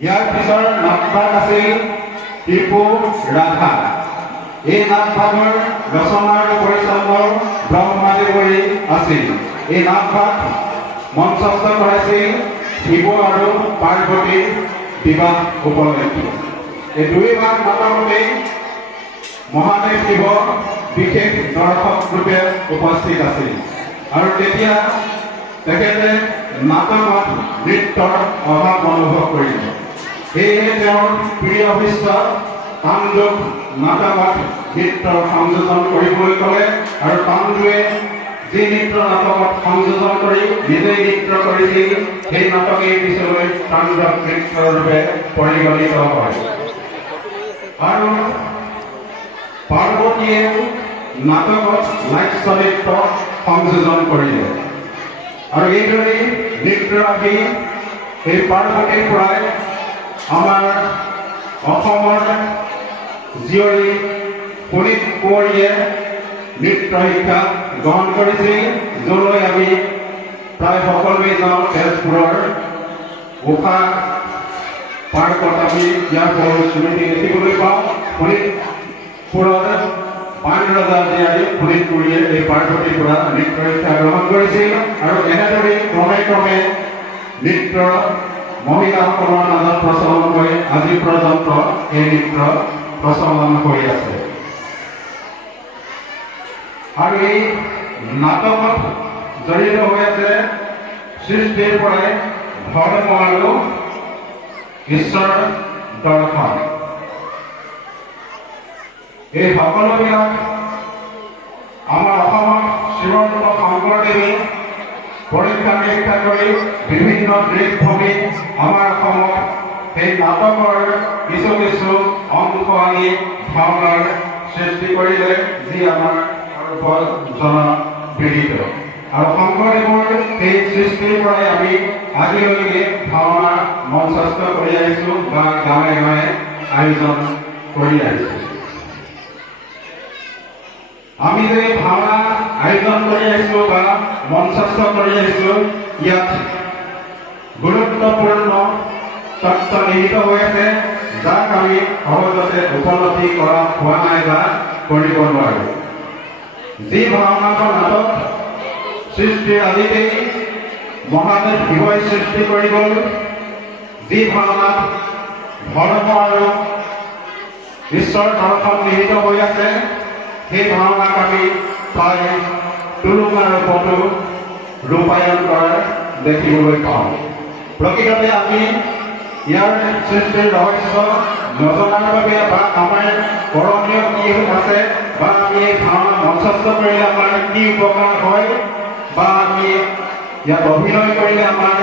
ইয়াৰ পিছৰ নাটভাগ আছিল টিপু ৰাধা। এই নাটভাগৰ ৰচনাৰ পৰিচালক ব্ৰহ্মাদেৱৰী আছিল। এই নাটভাগ মঞ্চস্থ কৰাইছিল শিৱ আৰু পাৰ্বতীৰ বিবাহ উপলক্ষে। এই দুই ভাগ নাটকতেই মহাদেৱ শিৱ বিশেষ দৰ্শক ৰূপে উপস্থিত আছিল আৰু তেতিয়া তেখেতে নাটকত নৃত্যৰ অভাৱ অনুভৱ কৰিলে। সেয়েহে তেওঁৰ প্ৰিয় শিষ্য তাণ্ডৱ নাটকত নৃত্যৰ সংযোজন কৰিবলৈ ক'লে আৰু তাণ্ডৱে যি নৃত্য নাটকত সংযোজন কৰি নিজেই নৃত্য কৰিছিল সেই নাটকেই পিছলৈ তাণ্ডৱ নৃত্যৰ ৰূপে পৰিগণিত হয়। আৰু পাৰ্বতীয়ে নাটকত লাস্য নৃত্য সংযোজন কৰিলে আৰু এইদৰে নৃত্যৰাশি এই পাৰ্বতীৰ পৰাই আমাৰ অসমৰ জীয়ৰী শোণিত কুঁৱৰীয়ে নৃত্য শিক্ষা গ্ৰহণ কৰিছিল, য'লৈ আমি প্ৰায় সকলোৱে যাওঁ। তেজপুৰৰ উষা পাৰ্কত আমি ইয়াৰ স্মৃতি দেখিবলৈ পাওঁ। শোণিতপুৰৰ পাণ ৰজা জীয়াৰী শোণিত কুঁৱৰীয়ে এই পাৰ্বতীৰ পৰা নৃত্য শিক্ষা গ্ৰহণ কৰিছিল আৰু এনেদৰে ক্ৰমে ক্ৰমে নৃত্য মহিলাসকলৰ মাজত প্ৰচলন হৈ আজি পৰ্যন্ত এই নৃত্য প্ৰচলন হৈ আছে। আৰু এই নাটকত জড়িত হৈ আছে সৃষ্টিৰ পৰাই ধৰ্ম আৰু ঈশ্বৰ দৰ্শন। এই সকলোবিলাক আমাৰ অসমত শ্ৰীমন্ত শংকৰদেৱে পৰীক্ষা নিৰীক্ষা কৰি বিভিন্ন দৃষ্টিভংগী আমাৰ অসমত সেই নাটকৰ কিছু কিছু অংশ আনি ভাওনাৰ সৃষ্টি কৰিলে, যি আমাৰ জনবিদিত। আৰু শংকৰদেৱৰ সেই সৃষ্টিৰ পৰাই আমি আজিলৈকে ভাওনা মঞ্চস্থ কৰি আহিছোঁ বা গাঁৱে গাঁৱে আয়োজন কৰি আহিছোঁ। আমি যে ভাওনা আয়োজন কৰি আহিছোঁ বা মঞ্চস্থ কৰি আহিছোঁ, ইয়াত গুৰুত্বপূৰ্ণ তত্ত্ব নিহিত হৈ আছে, যাক আমি সহজতে উপলব্ধি কৰা হোৱা নাই বা কৰিব নোৱাৰোঁ। যি ভাওনাখন নাটক সৃষ্টিৰ আদিতেই মহাদেৱ শিৱই সৃষ্টি কৰি গ'ল, যি ভাওনাত ধৰ্ম আৰু ঈশ্বৰ দৰ্শন নিহিত হৈ আছে, সেই ভাওনাক আমি প্ৰায় টুলুঙা ৰূপতো ৰূপায়ণ কৰা দেখিবলৈ পাওঁ। প্ৰকৃততে আমি ইয়াৰ সৃষ্টিৰ ৰহস্য নজনাৰ বাবে বা আমাৰ কৰণীয় কি আছে বা আমি এই ভাওনা মঞ্চস্থ কৰিলে আমাৰ কি উপকাৰ হয় বা আমি ইয়াত অভিনয় কৰিলে আমাৰ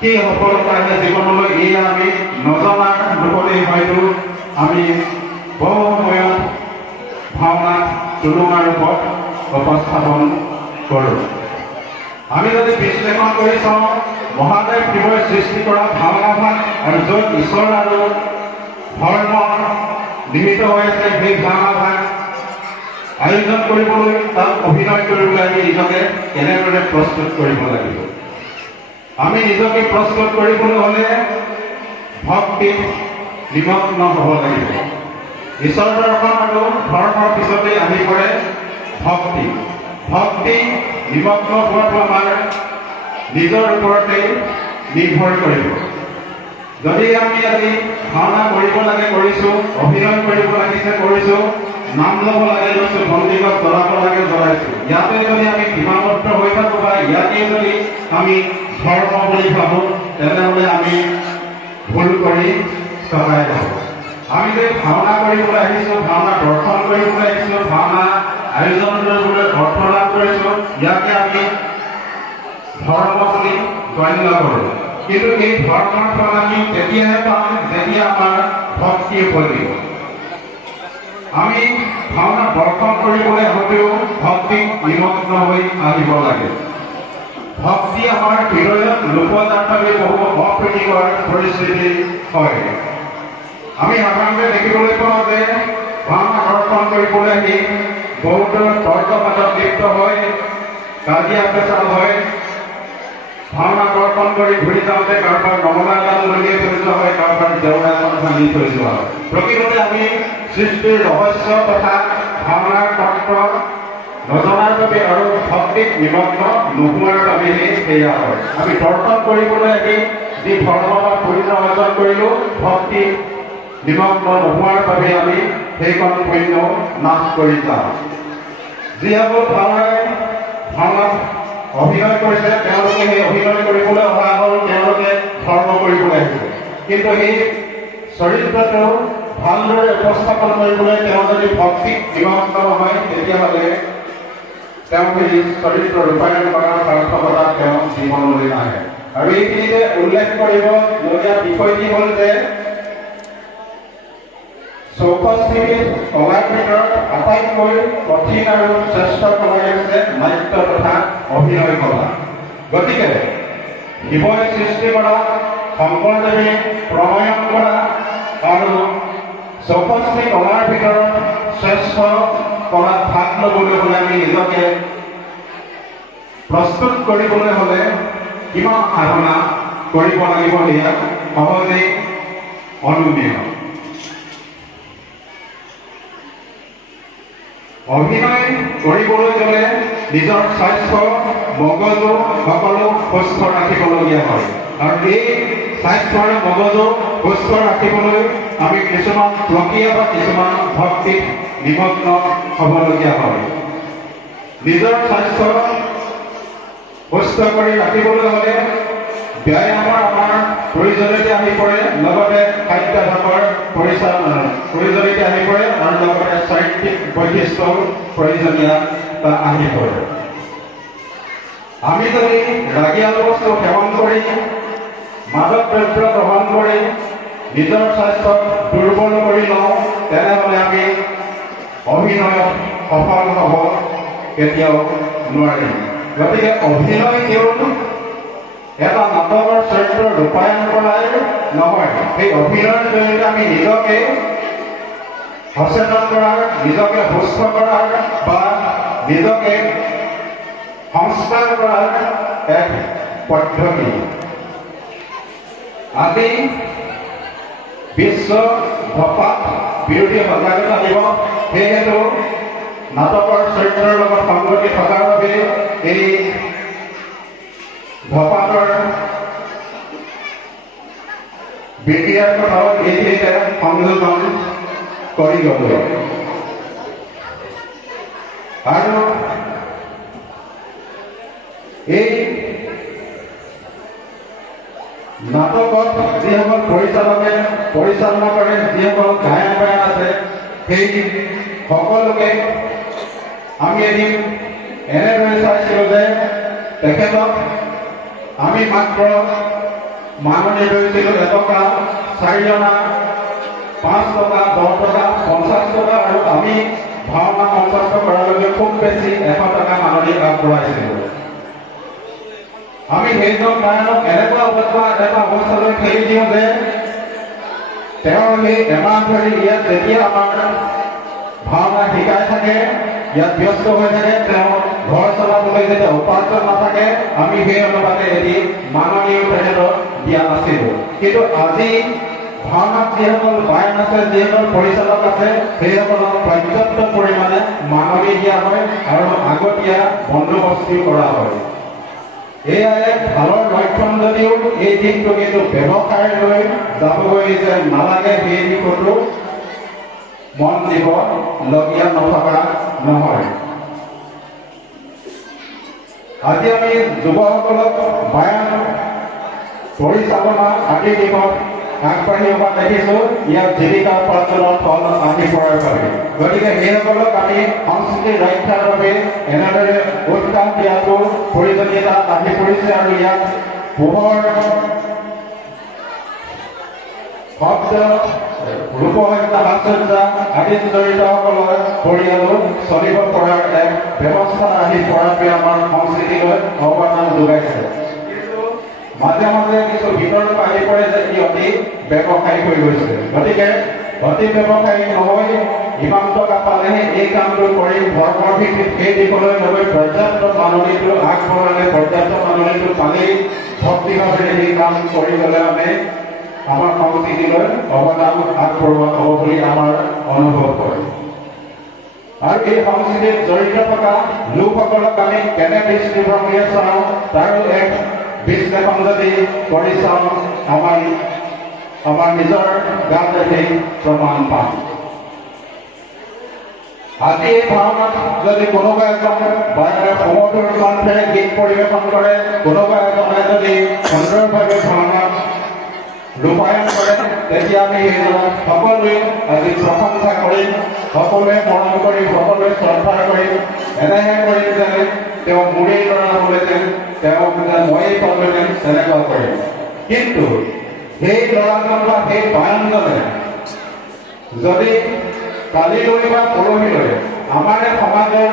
কি সফলতা আহে জীৱনলৈ, এয়া আমি নজনাৰ ৰূপতেই হয়তো আমি বহু সময়ত ভাওনাক টুলুঙা ৰূপত উপস্থাপন কৰোঁ। আমি যদি বিশ্লেষণ কৰি চাওঁ, মহাদেৱ শিৱই সৃষ্টি কৰা ভাওনাভাগ আৰু য'ত ঈশ্বৰ আৰু ধৰ্ম নিহিত হৈ আছে, সেই ভাওনাভাগ আয়োজন কৰিবলৈ, তাত অভিনয় কৰিবলৈ আমি নিজকে কেনেদৰে প্ৰস্তুত কৰিব লাগিব। আমি নিজকে প্ৰস্তুত কৰিবলৈ হ'লে ভক্তিত নিমগ্ন হ'ব লাগিব। ঈশ্বৰ দৰ্শন আৰু ধৰ্মৰ পিছতে আহি পৰে ভক্তি। ভক্তি নিমগ্ন হোৱাটো আমাৰ নিজৰ ওপৰতে নিৰ্ভৰ কৰিব। যদি আমি আজি ভাওনা কৰিব লাগে কৰিছোঁ, অভিনয় কৰিব লাগিছে কৰিছোঁ, নাম ল'ব লাগে লৈছোঁ, মন্দিৰত জ্বলাব লাগে জ্বলাইছোঁ, ইয়াতে যদি আমি সীমাবদ্ধ হৈ থাকোঁ বা ইয়াতে যদি আমি ধৰ্ম বুলি ভাবোঁ, তেনেহ'লে আমি ভুল কৰি চলাই যাওঁ। আমি যে ভাওনা কৰিবলৈ আহিছোঁ, ভাওনা দৰ্শন কৰিবলৈ আহিছোঁ, ভাওনা আয়োজন কৰিবলৈ অৰ্থ লাভ কৰিছোঁ, ইয়াকে আমি ধৰ্ম বুলি গণ্য কৰোঁ। কিন্তু এই ধৰ্মৰ ফল আমি তেতিয়াহে পাম যেতিয়া আমাৰ ভক্তি উপজিব। আমি ভাওনা দৰ্শন কৰিবলৈ আহোঁতেও ভক্তিত নিমগ্ন হৈ আহিব লাগে। ভক্তি আমাৰ হৃদয়ত লোপজাত হৈ বহু অপ্ৰীতিকৰ পৰিস্থিতি হয়। আমি সাধাৰণতে দেখিবলৈ পাওঁ যে ভাওনা দৰ্শন কৰিবলৈ আহি বহুতো তৰ্কবাদত লিপ্ত হয়, কাজিয়া পেচাল হয়। ভাওনা দৰ্শন কৰি ঘূৰি যাওঁতে কাৰোবাৰ নমনা এডাল ললিয়াই থৈ যোৱা হয়, জেওৰা এখন ভাঙি থৈ যোৱা হয়। প্ৰকৃততে আমি সৃষ্টিৰ ৰহস্য তথা ভাওনাৰ তত্ত্ব নজনাৰ বাবে আৰু ভক্তিত নিমগ্ন নোহোৱাৰ বাবেহে সেয়া হয়। আমি দৰ্শন কৰিবলৈ আমি যি ধৰ্ম বা পুণ্য অৰ্জন কৰিলোঁ, ভক্তি নিমগ্ন নোহোৱাৰ বাবে আমি সেইখন পুণ্য নাশ কৰি যাওঁ। যিসকল ভাওনাত অভিনয় কৰিছে তেওঁলোকে সেই অভিনয় কৰিবলৈ অহা হ'ল, তেওঁলোকে ধৰ্ম কৰিবলৈ আহিছে। কিন্তু সেই চৰিত্ৰটো ভালদৰে উপস্থাপন কৰিবলৈ তেওঁ যদি ভক্তিত নিমগ্ন নহয়, তেতিয়াহ'লে তেওঁ সেই চৰিত্ৰ ৰূপায়ণ কৰাৰ সাৰ্থকতা তেওঁ জীৱনলৈ নাহে। আৰু এইখিনিতে উল্লেখ কৰিবলগীয়া বিষয়টি হ'ল যে 64 কলাৰ ভিতৰত আটাইতকৈ কঠিন আৰু শ্ৰেষ্ঠ কলাই হৈছে নাট্য তথা অভিনয় কলা। গতিকে শিৱই সৃষ্টি কৰা, শংকৰদেৱে প্ৰণয়ন কৰা আৰু 64 কলাৰ ভিতৰত শ্ৰেষ্ঠ কলাত ভাগ ল'বলৈ হ'লে আমি নিজকে প্ৰস্তুত কৰিবলৈ হ'লে কিমান সাধনা কৰিব লাগিব সেয়া সহজেই অনুমেয়। অভিনয় কৰিবলৈ গ'লে নিজৰ স্বাস্থ্য মগজু সকলো সুস্থ ৰাখিবলগীয়া হয়। আৰু এই স্বাস্থ্য আৰু মগজু সুস্থ ৰাখিবলৈ আমি কিছুমান প্ৰক্ৰিয়া বা কিছুমান ভক্তিত নিমগ্ন হ'বলগীয়া হয়। নিজৰ স্বাস্থ্য সুস্থ কৰি ৰাখিবলৈ হ'লে ব্যায়ামৰ আমাৰ প্ৰয়োজনীয়তা আহি পৰে, লগতে খাদ্যাভ্যাসৰ প্ৰয়োজনীয়তা আহি পৰে আৰু লগতে চাৰিত্ৰিক বৈশিষ্ট্যৰ প্ৰয়োজনীয়তা আহি পৰে। আমি যদি ৰাগিয়াল বস্তু সেৱন কৰি, মাদক দ্ৰব্য গ্ৰহণ কৰি নিজৰ স্বাস্থ্যক দুৰ্বল কৰি লওঁ, তেনেহ'লে আমি অভিনয়ত সফল হ'ব কেতিয়াও নোৱাৰিম। গতিকে অভিনয় কেৱল এটা নাটকৰ চৰিত্ৰ ৰূপায়ণ কৰাই নহয়, সেই অভিনয়ৰ জৰিয়তে আমি নিজকে সচেতন কৰাৰ, নিজকে সুস্থ কৰাৰ বা নিজকে সংস্কাৰ কৰাৰ এক পদ্ধতি। আজি বিশ্ব ধপাত বিৰোধী সজাগতা দিৱস, সেয়েহেতু নাটকৰ চৰিত্ৰৰ লগত সংগতি থকাৰ বাবে এই ধপাতৰ বিক্ৰিয়াৰ কথাও এইখিনিতে সংযোজন কৰি গ'লো। আৰু এই নাটকত যিসকল পৰিচালনা কৰে, যিসকল গায়ন বায়ন আছে, সেই সকলোকে আমি এদিন এনেদৰে চাইছিলোঁ যে তেখেতক আমি মাত্ৰ মাননি লৈছিলোঁ এটকা, 4 অনা, 5 টকা, 10 টকা, 50 টকা, আৰু আমি ভাওনা মঞ্চস্থ কৰালৈকে খুব বেছি 100 টকা মাননি আগবঢ়াইছিলোঁ। আমি সেইজন গায়নক এনেকুৱা এটা অৱস্থালৈ ঠেলি দিওঁ যে তেওঁ সেই এমাহ ধৰি ইয়াত যেতিয়া আমাৰ ভাওনা শিকাই থাকে, ইয়াত ব্যস্ত হৈ থাকে, তেওঁ ঘৰ চলাবলৈ যেতিয়া উপাৰ্জন নাথাকে, আমি সেই অনুপাতে এটি মাননীয় তেখেতক দিয়া নাছিলোঁ। কিন্তু আজি ভাওনাত যিসকল গায়ন আছে, যিসকল পৰিচালক আছে, সেইসকলক পৰ্যাপ্ত পৰিমাণে মাননি দিয়া হয় আৰু আগতীয়া বন্দোবস্তি কৰা হয়। এয়া এক ভালৰ লক্ষণ যদিও এই দিনটো কিন্তু ব্যৱসায় লৈ যাবগৈ যে নালাগে, সেই দিশতো মন দিবলগীয়া নথকা নহয়। আজি আমি যুৱসকলক বায়ান পৰিচালনা আদি দিশত আগবাঢ়ি অহা দেখিছোঁ, ইয়াত জীৱিকা উপাৰ্জনৰ ফল আহি পৰাৰ বাবে। গতিকে সেইসকলক আমি সংস্কৃতি ৰক্ষাৰ বাবে এনেদৰে উৎসাহ দিয়াটো প্ৰয়োজনীয়তা আহি পৰিছে। আৰু ইয়াত পোহৰ, শব্দ, ৰূপহত্যা, সাজসজ্জা আদিত জড়িতসকলৰ পৰিয়ালো চলিব পৰাৰ এক ব্যৱস্থা আহি পৰাটোৱে আমাৰ সংস্কৃতিলৈ অৱদান যোগাইছে। মাজে মাজে কিছু ভিতৰত আহি পৰে যে ই অতি ব্যৱসায়িক হৈ গৈছে। গতিকে অতি ব্যৱসায়িক নহয়, ইমান টকা পালেহে এই কামটো কৰি ধৰ্মৰ ভিত্তিত সেই দিশলৈ গৈ পৰ্যাপ্ত মাননিটো আগবঢ়ালে, পৰ্যাপ্ত মাননিটো পালেই ভক্তিভাৱে এই কাম কৰি গ'লে আমি আমাৰ সংস্কৃতিলৈ অৱদান আগবঢ়োৱা হ'ব বুলি আমাৰ অনুভৱ হয়। আৰু এই সংস্কৃতিত জড়িত থকা লোকসকলক আমি কেনে দৃষ্টিভংগীৰে চাওঁ তাৰো এক বিশ্লেষণ যদি কৰি চাওঁ আমাৰ নিজৰ গাতে সেই প্ৰমাণ পাম। আজি এই ভাওনাত যদি কোনোবা এজন সমধুৰ কণ্ঠেৰে গীত পৰিৱেশন কৰে, কোনোবা এজনে যদি সুন্দৰভাৱে ভাওনাত ৰূপায়ণ কৰে, তেতিয়া আমি সেইজনক সকলোৱে আজি প্ৰশংসা কৰিম, সকলোৱে মৰম কৰি, সকলোৱে শ্ৰদ্ধা কৰিম। এনেহে কৰিম যেনে তেওঁ মোৰেই ল'ৰা হ'লেহেঁতেন, তেওঁক ময়েই পালোহেঁতেন, তেনেকুৱা কৰিম। কিন্তু সেই ল'ৰাজন বা সেই বায়নজনে যদি কালিলৈ বা পৰহিলৈ আমাৰ সমাজৰ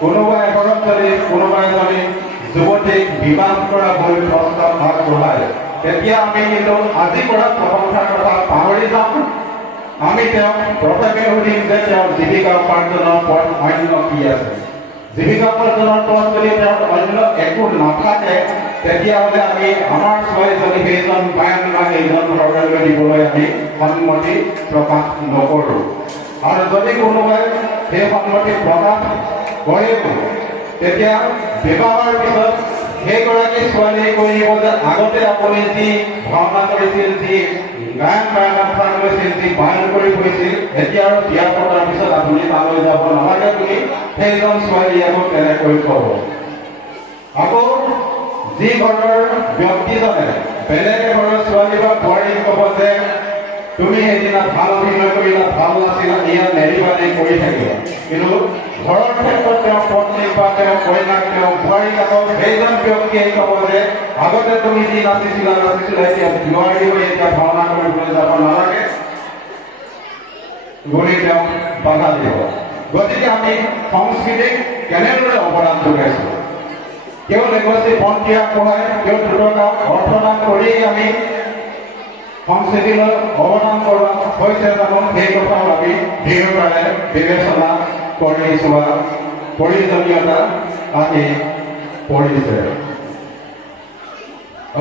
কোনোবা এঘৰত যদি কোনোবা এজনী যুৱতীক বিবাহ কৰা বুলি প্ৰস্তাৱ আগবঢ়ায়, তেতিয়া আমি কিন্তু আজি কৰা প্ৰশংসাৰ কথা পাহৰি যাম। আমি তেওঁক প্ৰথমে সুধিম যে তেওঁৰ জীৱিকা উপাৰ্জনৰ পথ অন্য কি আছে। জীৱিকা উপাৰ্জনৰ পথ যদি তেওঁৰ অন্য একো নাথাকে, তেতিয়াহ'লে আমি আমাৰ ছোৱালীজনী সেইজন বায়ন বা সেইজন ঘৰলৈ দিবলৈ আমি সন্মতি প্ৰকাশ নকৰোঁ। আৰু যদি কোনোবাই সেই সন্মতি প্ৰকাশ কৰেও, তেতিয়া বিবাহৰ পিছত সেইগৰাকী ছোৱালীয়ে কৰিব যে আগতে আপুনি যি ভাওনা কৰিছিল, যি গায়ন বায়ন লৈছিল, যি বায়ন কৰি গৈছিল, এতিয়া আৰু বিয়া পতাৰ পিছত আপুনি তালৈ যাব নালাগে বুলি সেইজন ছোৱালী আকৌ তেনেকৈ ক'ব। আকৌ যি ঘৰৰ ব্যক্তিজনে বেলেগ এঘৰৰ ছোৱালী বা বোৱাৰীক ক'ব যে তুমি সেইদিনা ভাল অভিনয় কৰিলা, ভাল নাছিলা, ইয়াত নেৰিবাৰী কৰি থাকিবা। কিন্তু ঘৰৰ ক্ষেত্ৰত তেওঁ পত্নীক বা তেওঁ কইনাক, তেওঁ বোৱাৰীক আকৌ সেইজন ব্যক্তিয়ে ক'ব যে আগতে তুমি যি নাচিছিলা, এতিয়া বোৱাৰী হৈ এতিয়া ভাওনা কৰিবলৈ যাব নালাগে বুলি তেওঁক বাধা দিব। গতিকে আমি সংস্কৃতিক কেনেদৰে অৱদান যোগাইছোঁ? কেৱল এগৰাকী মন্ত্ৰী আগবঢ়াই, কেৱল দুটকা অৰ্থদান কৰিয়েই আমি সংস্কৃতিলৈ অৱদান কৰোৱা হৈছে জানো, সেই কথাও আমি দৃঢ়তাৰে বিবেচনা কৰি চোৱা প্ৰয়োজনীয়তা আহি পৰিছে।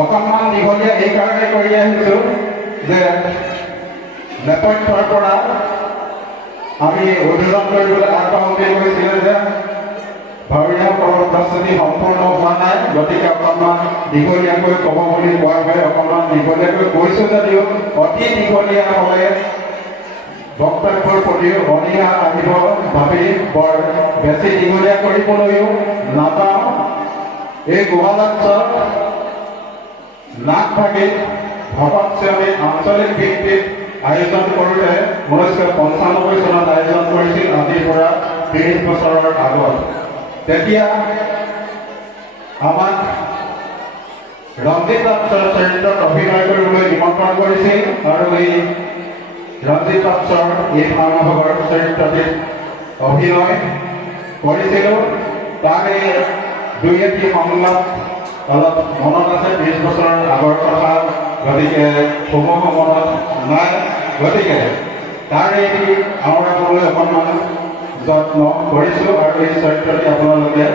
অকণমান দীঘলীয়া এইকাৰণে কৰি আহিছোঁ যে নেপথ্যৰ পৰা আমি উদ্বোধন কৰিবলৈ আগবাঢ়োতে কৈছিলে যে ভাৱৰীয়াসকলৰ প্ৰস্তুতি সম্পূৰ্ণ হোৱা নাই, গতিকে অকণমান দীঘলীয়াকৈ ক'ব বুলি কোৱাৰ বাবে অকণমান দীঘলীয়াকৈ কৈছোঁ যদিও অতি দীঘলীয়া হ'লে বক্তব্যৰ প্ৰতিও অনীহা আহিব ভাবি বৰ বেছি দীঘলীয়া কৰিবলৈও নাপাওঁ। এই গোৱালাঞ্চল নাগভাগিত ভকতশ্ৰেণী আঞ্চলিক ভিত্তিত আয়োজন কৰোঁতে 1995 চনত আয়োজন কৰিছিল, আজিৰ পৰা 30 বছৰৰ আগত। তেতিয়া আমাক ৰঞ্জিত দাসৰ চৰিত্ৰত অভিনয় কৰিবলৈ নিমন্ত্ৰণ কৰিছিল আৰু এই ৰঞ্জিত দাসৰ এই ভাওনাভাগৰ চৰিত্ৰটিত অভিনয় কৰিছিলোঁ। তাৰে দুই এটি সংলাপ অলপ মনত আছে, 20 বছৰৰ আগৰ কথা, গতিকে সমূহ মনত নাই। গতিকে তাৰে এটি আওৰাবলৈ অকণমান যত্ন কৰিছোঁ আৰু এই চৰিত্ৰটি আপোনালোকে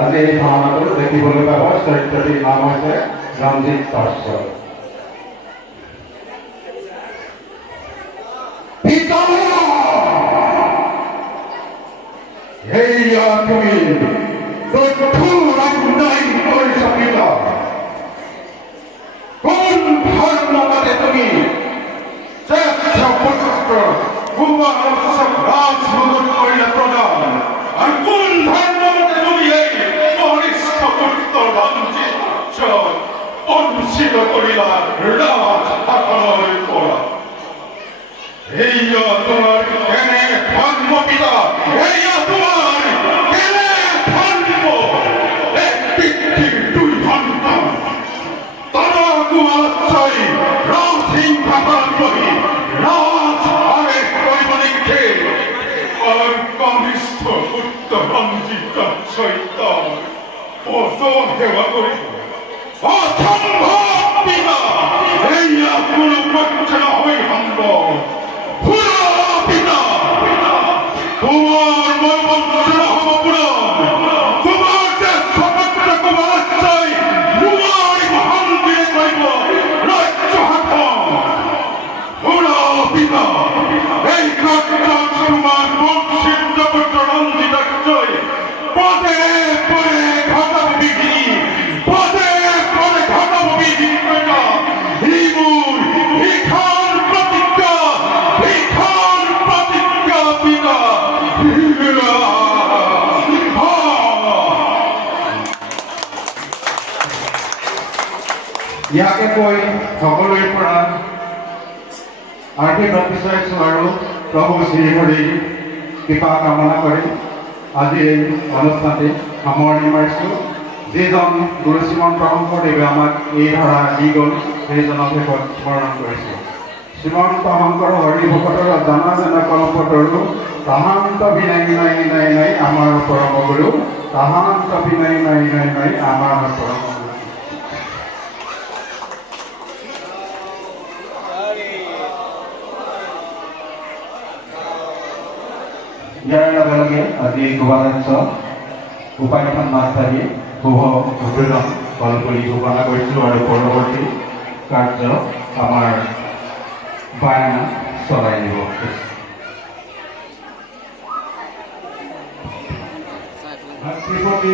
আজি এই ভাওনাটো দেখিবলৈ পাব। চৰিত্ৰটিৰ নাম হৈছে ৰঞ্জিত দাস। হেয়া তুমি কঠোৰ অন্যায় কৰিছা পিতা, কোন ধৰ্মমতে তুমি জ্যেষ্ঠ পুত্ৰ কুমাৰক ৰাজমুকুট কৰিলা প্ৰদান, আৰু কোন ধৰ্মমতে তুমি এই কনিষ্ঠ পুত্ৰ ৰঞ্জিত বঞ্চিত কৰিলা ৰাজ শাসনৰ পৰা। এইয়া তোমাৰ কেনে ধৰ্ম পিতা, এইয়া তোমাৰ কেনে ধৰ্ম। এক পিতৃৰ দুই সন্তান তলকো আশ্ৰয় ৰাজসিংহাসন বহি ৰাজ আদেশ কৰিব নিখে আৰু কনিষ্ঠ পুত্ৰ ৰঞ্জিত চৈতাৰ পদ সেৱা কৰিব অসম্ভৱ পিতা। এইয়া কোনো পক্ষ নহয় সম্ভৱ। পিতা তোমাৰ মই বঞ্চন হ'ব পুৰণ, তোমাৰ জ্যেষ্ঠ পুত্ৰক আশ্ৰয় নোৱাৰি শান্তিৰে কৰিব ৰাজ্য শাসন। আশীৰ্বাদ বিচাৰিছোঁ আৰু প্ৰভু শ্ৰীহৰিৰ কৃপা কামনা কৰি আজি এই অনুষ্ঠানটি সামৰণি মাৰিছোঁ। যিজন গুৰু শ্ৰীমন্ত শংকৰদেৱে আমাক এই ধৰা দি গ'ল সেইজনক শেষত স্মৰণ কৰিছোঁ। শ্ৰীমন্ত শংকৰ হৰি ভকতৰ জানা জানা কল্পতৰু তাহান্ত বিনাই নাই নাই নাই আমাৰ পৰম গুৰু তাহান্ত বিনাই নাই নাই নাই আমাৰ পৰম গুৰু। ইয়াৰ লগে লগে আজি শোভাযাত্ৰা উপাখ্যান মাছধাৰী শুভ উদ্বোধন হ'ল বুলি ঘোষণা কৰিছিলোঁ আৰু পৰৱৰ্তী কাৰ্য আমাৰ বায়না চলাই নিব। শ্ৰীমতী